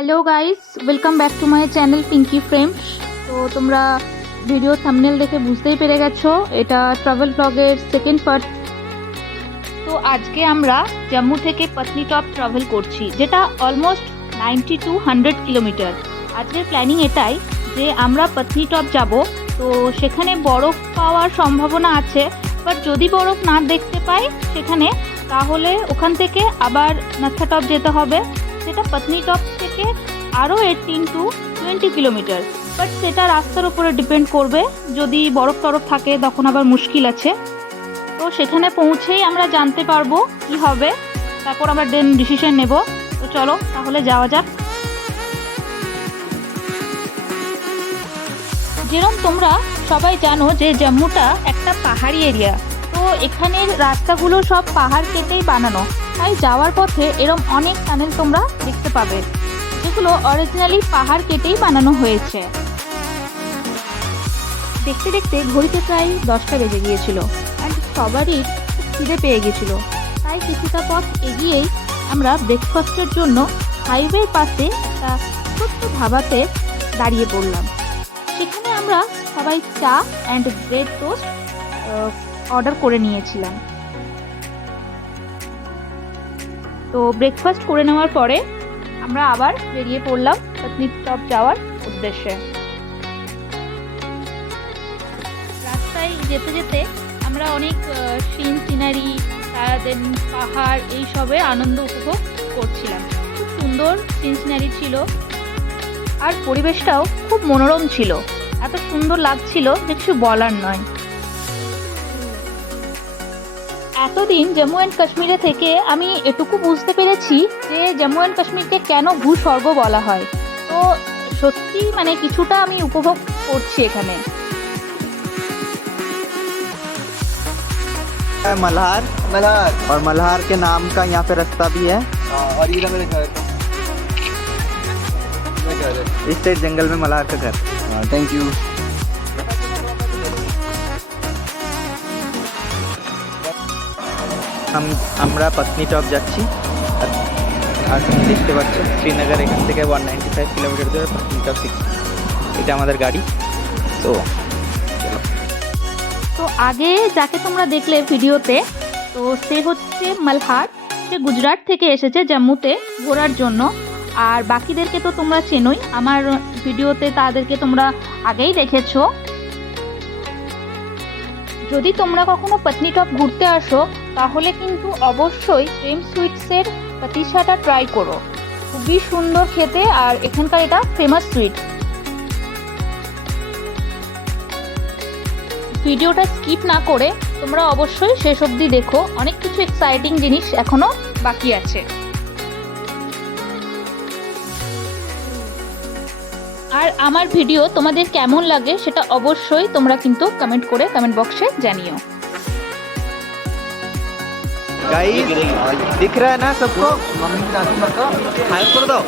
Hello guys, welcome back to my channel Pinky Frames. তো তোমরা video thumbnail দেখে বুঝতেই পেরে গেছো এটা ট্রাভেল ব্লগের সেকেন্ড পার্ট। তো আজকে আমরা জম্মু থেকে পত্নীটপ ট্রাভেল করছি, যেটা অলমোস্ট 90 to 100 কিলোমিটার। আজকের প্ল্যানিং এটাই যে আমরা পত্নীটপ যাব। তো সেখানে বরফ পাওয়ার সম্ভাবনা আছে, বাট যদি বরফ না দেখতে পাই সেখানে, তাহলে ওখান থেকে আবার নকশাটপ যেতে হবে। সেটা পত্নীটপ থেকে আরও 18 to 20 কিলোমিটার, বাট সেটা রাস্তার উপরে ডিপেন্ড করবে। যদি বরফ টরফ থাকে তখন আবার মুশকিল আছে। তো সেখানে পৌঁছেই আমরা জানতে পারবো কি হবে, তারপর আমরা দেন ডিসিশন নেব। তো চলো তাহলে যাওয়া যাক। যেরকম তোমরা সবাই জানো যে জম্মুটা একটা পাহাড়ি এরিয়া, তো এখানের রাস্তাগুলো সব পাহাড় কেটেই বানানো, তাই যাওয়ার পথে এরম অনেক টানেল তোমরা দেখতে পাবে, যেগুলো অরিজিনালি পাহাড় কেটেই বানানো হয়েছে। দেখতে দেখতে ঘড়িতে প্রায় 10টা বেজে গিয়েছিল, আর সবারই খিদে পেয়ে গেছিল। তাই কিছুটা পথ এগিয়েই আমরা ব্রেকফাস্টের জন্য হাইওয়ের পাশে একটা ছোট্ট ধাবাতে দাঁড়িয়ে পড়লাম। সেখানে আমরা সবাই চা অ্যান্ড ব্রেড টোস্ট অর্ডার করে নিয়েছিলাম। তো ব্রেকফাস্ট করে নেওয়ার পরে আমরা আবার বেরিয়ে পড়লাম পত্নীটপ যাওয়ার উদ্দেশ্যে। রাস্তায় যেতে যেতে আমরা অনেক সিনারি, দেন পাহাড়, এইসবের আনন্দ উপভোগ করছিলাম। খুব সুন্দর সিনারি ছিল, আর পরিবেশটাও খুব মনোরম ছিল। এত সুন্দর লাগছিল যে কিছু বলার নয়। এতদিন জম্মু অ্যান্ড কাশ্মীরে থেকে আমি এটুকু বুঝতে পেরেছি যে জম্মু অ্যান্ড কাশ্মীরকে কেন ভূস্বর্গ বলা হয়। তো সত্যি মানে কিছুটা আমি উপভোগ করছি এখানে। मल्हार मल्हार। और मल्हार के नाम का यहाँ पे रास्ता भी है। और ये रहा मेरे घर। मेरे घर है। इस साइड जंगल में मल्हार का घर। Thank you. আমরা পত্নীটপ যাচ্ছি। আর তুমি দেখতে পাচ্ছ শ্রীনগর এখান থেকে 195 কিলোমিটার দূরে, পত্নীটপ 60। এটা আমাদের গাড়ি। তো তো আগে যাকে তোমরা দেখলে ভিডিওতে, তো সে হচ্ছে মালহার। সে গুজরাট থেকে এসেছে জম্মুতে ঘোরার জন্য। আর বাকিদেরকে তো তোমরা চেনোই, আমার ভিডিওতে তাদেরকে তোমরা আগেই দেখেছো। যদি তোমরা কখনো পত্নীটপ ঘুরতে আসো, তাহলে কিন্তু অবশ্যই প্রেম সুইটসের পাতিসাটা ট্রাই করো। খুবই সুন্দর খেতে, আর এখানকার এটা ফেমাস সুইট। ভিডিওটা স্কিপ না করে তোমরা অবশ্যই শেষ অবধি দেখো, অনেক কিছু এক্সাইটিং জিনিস এখনো বাকি আছে। আর আমার ভিডিও তোমাদের কেমন লাগে সেটা অবশ্যই তোমরা কিন্তু কমেন্ট করে কমেন্ট বক্সে জানিও। गाइस दिख रहा है ना सबको? हाय कर दो।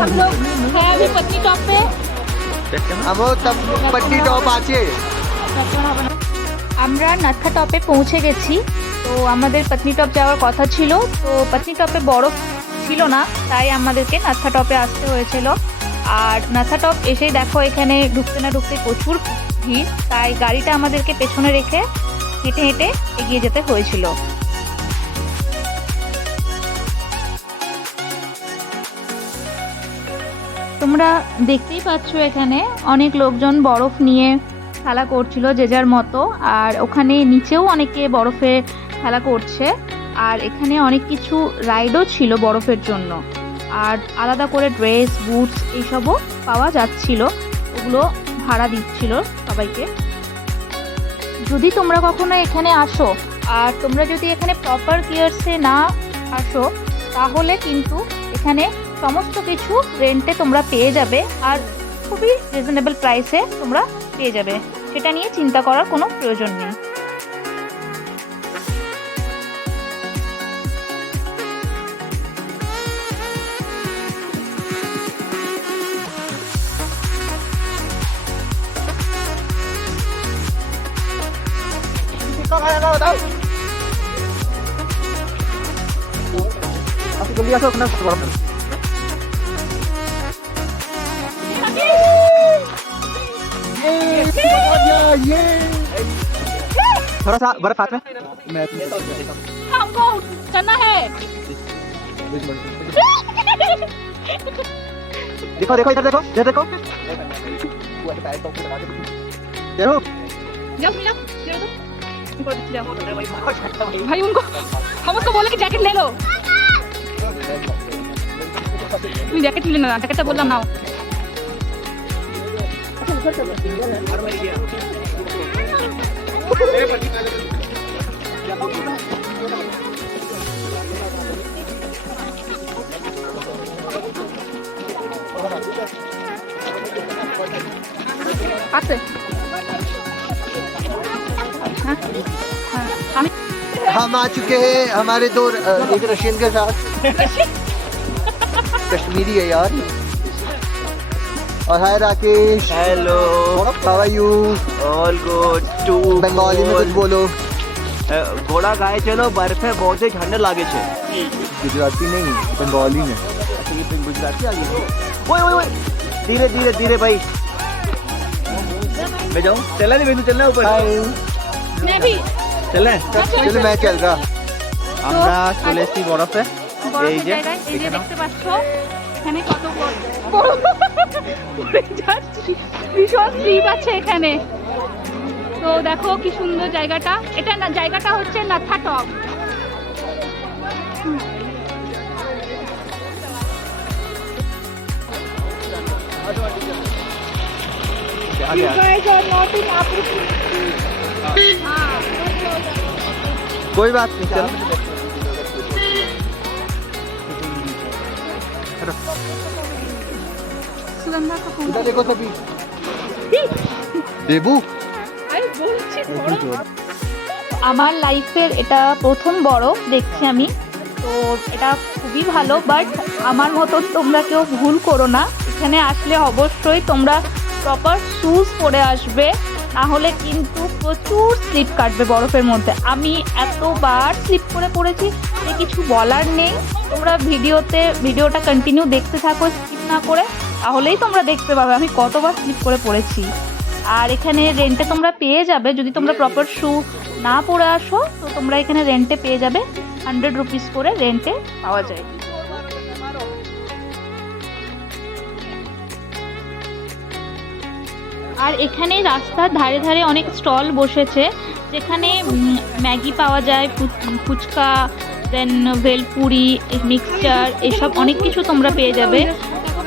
हम लोग हैं अभी पत्नीटॉप पे। हम तब पत्नीटप আছে। আমরা নকশাটপে পৌঁছে গেছি। তো আমাদের পত্নীটপ যাওয়ার কথা ছিল, তো পত্নীটপে বরফ ছিল না, তাই আমাদেরকে নকশাটপে আসতে হয়েছিল। আর নকশাটপ এসেই দেখো এখানে ঢুকতে না ঢুকতে প্রচুর ভিড়, তাই গাড়িটা আমাদেরকে পেছনে রেখে হেঁটে হেঁটে এগিয়ে যেতে হয়েছিল। তোমরা দেখতেই পাচ্ছ এখানে অনেক লোকজন বরফ নিয়ে খেলা করছিল যে যার মতো, আর ওখানে নিচেও অনেকে বরফে খেলা করছে। আর এখানে অনেক কিছু রাইডও ছিল বরফের জন্য, আর আলাদা করে ড্রেস, বুটস এইসবও পাওয়া যাচ্ছিল, ওগুলো ভাড়া দিচ্ছিল সবাইকে। যদি তোমরা কখনো এখানে আসো, আর তোমরা যদি এখানে প্রপার গিয়ার্সে না আসো, তাহলে কিন্তু এখানে সমস্ত কিছু রেন্টে তোমরা পেয়ে যাবে, আর খুবই রিজনেবল প্রাইসে তোমরা পেয়ে যাবে। সেটা নিয়ে চিন্তা করার কোনো প্রয়োজন নেই। कब आएगा बताओ। দিয়ে আসো ওখানে বরফ थोड़ा सा बर्फ हाथ में हमको करना है देखो देखो इधर देखो इधर देखो देखो जाओ मिला भाई उनको हम उसको बोले कि जैकेट ले लो तुम जैकेट लेना ना जैकेटটা বললাম নাও আছে हम आ चुके हैं हमारे दो एक रशियन के साथ कश्मीरी है यार और hi Rakesh hello how are you all good टू बंगाली में कुछ बोलो घोड़ा गाए चलो बर्फ है बहुत ही ठंड लागे छे गुजराती नहीं बंगाली में गुजराती आ गई ओए ओए ओए धीरे धीरे धीरे भाई मैं जाऊं चला नहीं मैं चलना ऊपर मैं भी चले चलो मैं चल रहा আমরা চলে এসেছি বরফে এই যে এই যে দেখতে পাচ্ছো এখানে কত বড় পড়ে যাচ্ছি ভীষণ স্লিপ আছে এখানে তো দেখো কি সুন্দর জায়গাটা এটা না জায়গাটা হচ্ছে নাথাটক आगे कोई बात नहीं चलो सुगंधा का फूल इधर देखो सभी देबू আমার লাইফের এটা প্রথম বরফ দেখছি আমি তো এটা খুবই ভালো বাট আমার মতো তোমরা কেউ ভুল করো না এখানে আসলে অবশ্যই তোমরা প্রপার শুজ পরে আসবে না হলে কিন্তু প্রচুর স্লিপ কাটবে বরফের মধ্যে আমি এতবার স্লিপ করে পড়েছি যে কিছু বলার নেই তোমরা ভিডিওটা কন্টিনিউ দেখতে থাকো স্কিপ না করে তাহলেই তোমরা দেখতে পাবে আমি কতবার স্লিপ করে পড়েছি আর এখানে রেন্টে তোমরা পেয়ে যাবে যদি তোমরা প্রপার শু না পরে আসো তো তোমরা এখানে রেন্টে পেয়ে যাবে 100 রুপিস করে রেন্টে পাওয়া যায় আর এখানে রাস্তার ধারে ধারে অনেক স্টল বসেছে যেখানে ম্যাগি পাওয়া যায় ফুচকা দেন ভেলপুরি মিক্সচার এসব অনেক কিছু তোমরা পেয়ে যাবে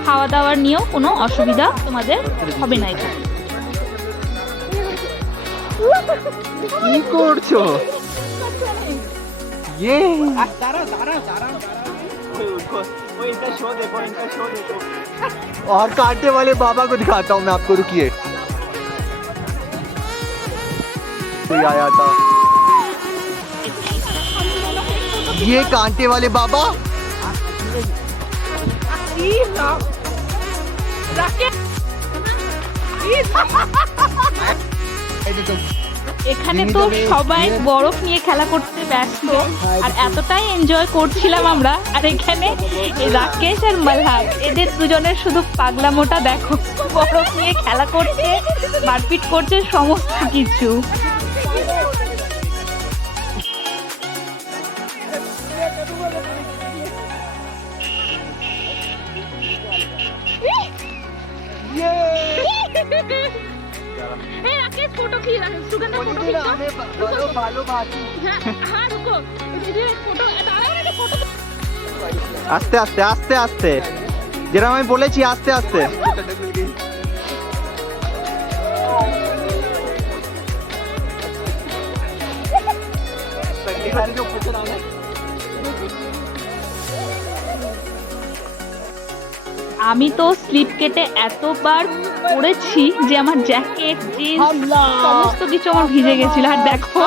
খাওয়া দাওয়ার নিয়েও কোনো অসুবিধা তোমাদের হবে না এখানে কি করছো ये और कांटे वाले बाबा को दिखाता हूँ मैं आपको रुकिए कोई आया था ये कांटे वाले बाबा এখানে তো সবাই বরফ নিয়ে খেলা করতে ব্যস্ত আর এতটাই এনজয় করছিলাম আমরা আর এখানে রাকেশ আর মালহার এদের দুজনের শুধু পাগলামোটা দেখো বরফ নিয়ে খেলা করছে মারপিট করছে সমস্ত কিছু फोटो सुगंधा फोटो हाँ रुको फोटो আস্তে আস্তে আস্তে আস্তে যেরকম আমি বলেছি আস্তে আস্তে আমি তো স্লিপ কেটে এতবার পড়েছি যে আমার জ্যাকেট জিন্স সমস্ত কিছু আমার ভিজে গেছিল আর দেখো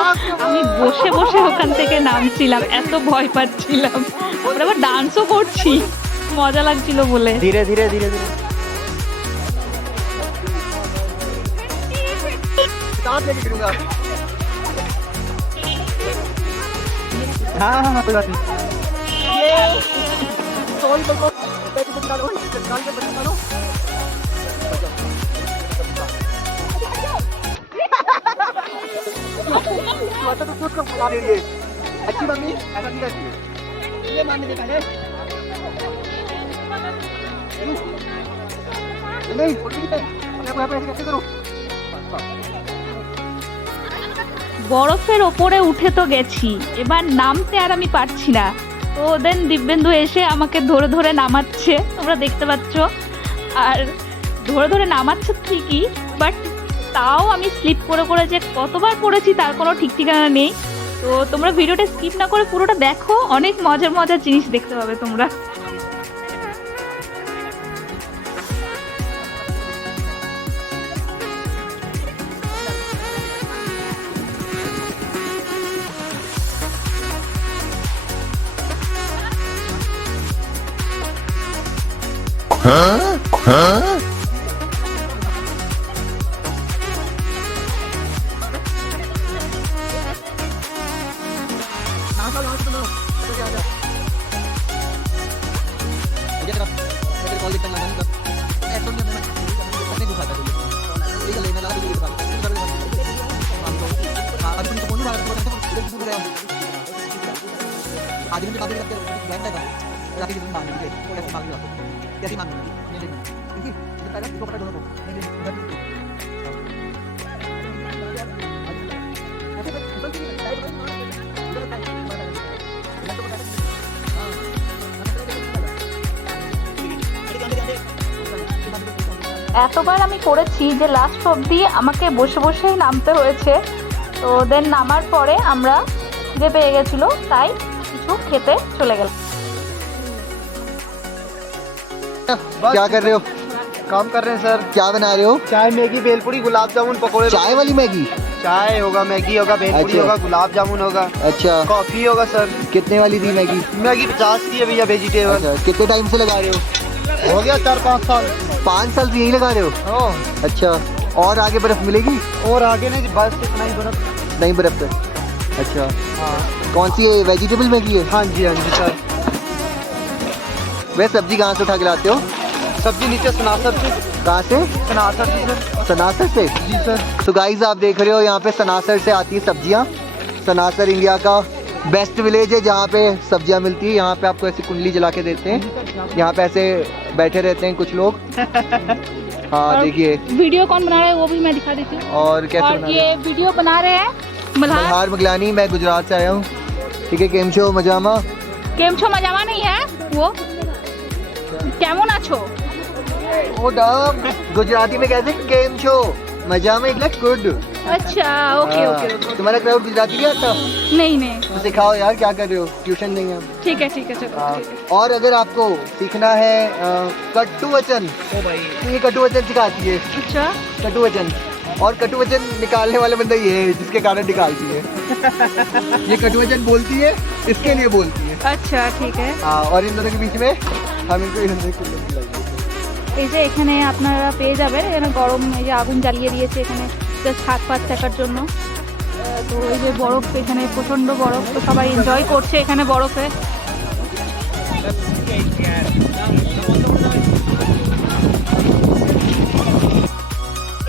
আমি বসে বসে ওখান থেকে নামছিলাম এত ভয় পাচ্ছিলাম তারপরে আবার ডান্সও করছি মজা লাগছিল বলে ধীরে ধীরে ধীরে ধীরে हाँ हाँ कोई बात नहीं अच्छी मम्मी ऐसा नहीं करती है ये मानने दे पहले नहीं छोटी की अपने को यहाँ पे ऐसे कैसे करो বরফের ওপরে উঠে তো গেছি, এবার নামতে আর আমি পারছি না। তো দেন দিব্যেন্দু এসে আমাকে ধরে ধরে নামাচ্ছে, তোমরা দেখতে পাচ্ছ। আর ধরে ধরে নামাচ্ছে ঠিকই, বাট তাও আমি স্লিপ করে করে যে কতবার পড়েছি তার কোনো ঠিক ঠিকানা নেই। তো তোমরা ভিডিওটা স্কিপ না করে পুরোটা দেখো, অনেক মজার মজার জিনিস দেখতে পাবে তোমরা। এতবার আমি করেছি যে লাস্ট অবধি আমাকে বসে বসেই নামতে হয়েছে। তো দেন নামার পরে আমরা খিদে পেয়ে গেছিল, তাই কিছু খেতে চলে গেলাম। क्या कर रहे हो काम कर रहे हैं सर। क्या बना रहे हो चाय मैगी भेलपुरी गुलाब जामुन पकौड़े। चाय वाली मैगी चाय होगा, मैगी होगा, भेलपुरी अच्छा। होगा, गुलाब जामुन होगा, अच्छा कॉफी होगा सर। कितने वाली थी मैगी मैगी 50 की है भैया वेजिटेबल। अच्छा कितने टाइम से लगा रहे हो हो गया 4-5 साल। 5 साल से यही लगा रहे हो हाँ। अच्छा और आगे बर्फ मिलेगी और आगे नहीं, बस इतना ही बर्फ। नहीं बर्फ तक अच्छा हाँ कौन सी है वेजिटेबल मैगी है हाँ जी सर। वह सब्जी कहाँ से उठा के लाते हो सब्जी नीचे सनासर से। कहाँ से सनासर से सर। सनासर से जी सर। तो गाइस आप देख रहे हो यहाँ पे सनासर से आती है सब्जियाँ। सनासर इंडिया का बेस्ट विलेज है जहाँ पे सब्जियाँ मिलती है। यहाँ पे आपको ऐसी कुंडली जला के देते हैं, यहाँ पे ऐसे बैठे रहते हैं कुछ लोग। हाँ देखिए वीडियो कौन बना रहा है वो भी मैं दिखा देती हूँ। और कैसे और बना ये वीडियो बना रहे हैं मल्हार मल्हार मगलानी, मैं गुजरात से आया हूँ। ठीक है केम छो मजामा केमछो मजामा नहीं है वो, केमन आछो। ओ डम गुजराती में कैसे केम छो मजामा इट्स गुड। अच्छा ओके ओके ओके। तुम्हारा क्राउड गुजराती नहीं आता नहीं नहीं तो सिखाओ यार, क्या कर रहे हो, ट्यूशन नहीं है। ठीक है चलो। और अगर आपको सीखना है कट्टू वचन तो ये कट्टू वचन सिखाती है। अच्छा कट्टू वचन और कट्टू वचन निकालने वाला बंदा ये है जिसके कारण निकालती है। ये कट्टू वचन बोलती है इसके लिए बोलती है। अच्छा ठीक है। हाँ और इन दोनों के बीच में हम इनको এই যে এখানে আপনারা পেয়ে যাবেন, এখানে গরম এই যে আগুন জ্বালিয়ে দিয়েছে এখানে জাস্ট হাত পাত থাকার জন্য। তো এই যে বরফ, এখানে প্রচণ্ড বরফ, তো সবাই এনজয় করছে এখানে বরফে।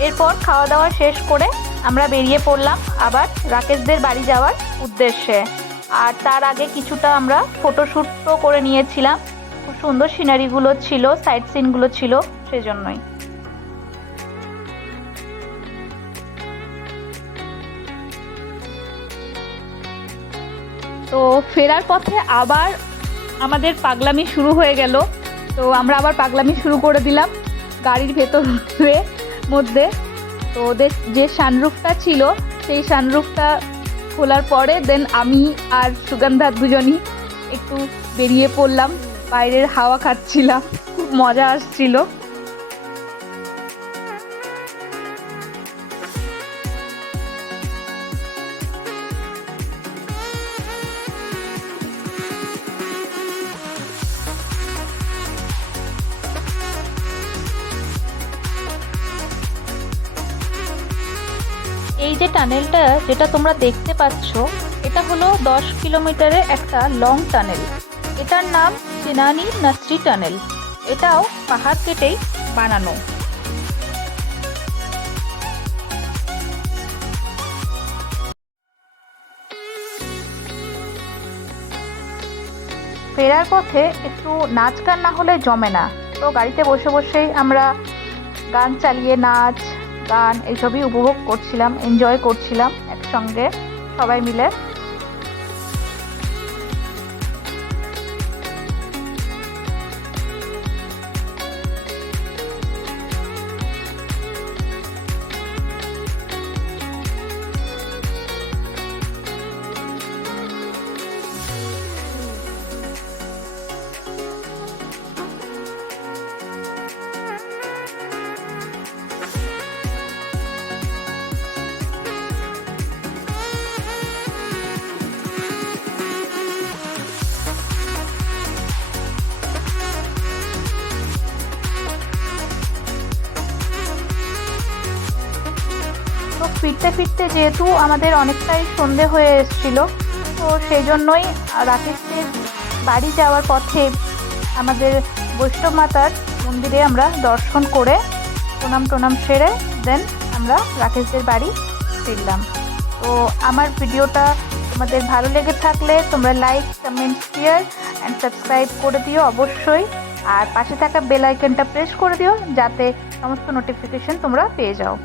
এরপর খাওয়া দাওয়া শেষ করে আমরা বেরিয়ে পড়লাম আবার রাকেশদের বাড়ি যাওয়ার উদ্দেশ্যে। আর তার আগে কিছুটা আমরা ফটোশ্যুটও করে নিয়েছিলাম, খুব সুন্দর সিনারিগুলো ছিল, সাইট সিনগুলো ছিল, সেজন্যই। তো ফেরার পথে আবার আমাদের পাগলামি শুরু হয়ে গেল। তো আমরা আবার পাগলামি শুরু করে দিলাম গাড়ির ভেতরে মধ্যে। তো ওদের যে সানরুফটা ছিল সেই সানরুফটা খোলার পরে দেন আমি আর সুগন্ধা দুজনই একটু বেরিয়ে পড়লাম, বাইরের হাওয়া খাচ্ছিলাম, খুব মজা আসছিল। এই যে টানেলটা যেটা তোমরা দেখতে পাচ্ছ এটা হলো 10 কিলোমিটারের একটা লং টানেল। এটার নাম সেনানি নাসরি টানেল, এটাও পাহাড় কেটেই বানানো। ফেরার পথে একটু নাচ গান না হলে জমে না, তো গাড়িতে বসে বসেই আমরা গান চালিয়ে নাচ গান এইসবই উপভোগ করছিলাম, এনজয় করছিলাম একসঙ্গে সবাই মিলে। তো ফিরতে ফিরতে যেহেতু আমাদের অনেকটাই সন্ধে হয়ে এসেছিল, তো সেই জন্যই রাকেশদের বাড়ি যাওয়ার পথে আমাদের বৈষ্ণব মাতার মন্দিরে আমরা দর্শন করে প্রণাম সেরে দেন আমরা রাকেশদের বাড়ি ফিরলাম। তো আমার ভিডিওটা তোমাদের ভালো লেগে থাকলে তোমরা like comment share and subscribe করে দিও অবশ্যই, আর পাশে থাকা বেল আইকনটা প্রেস করে দিও যাতে সমস্ত নোটিফিকেশন তোমরা পেয়ে যাও।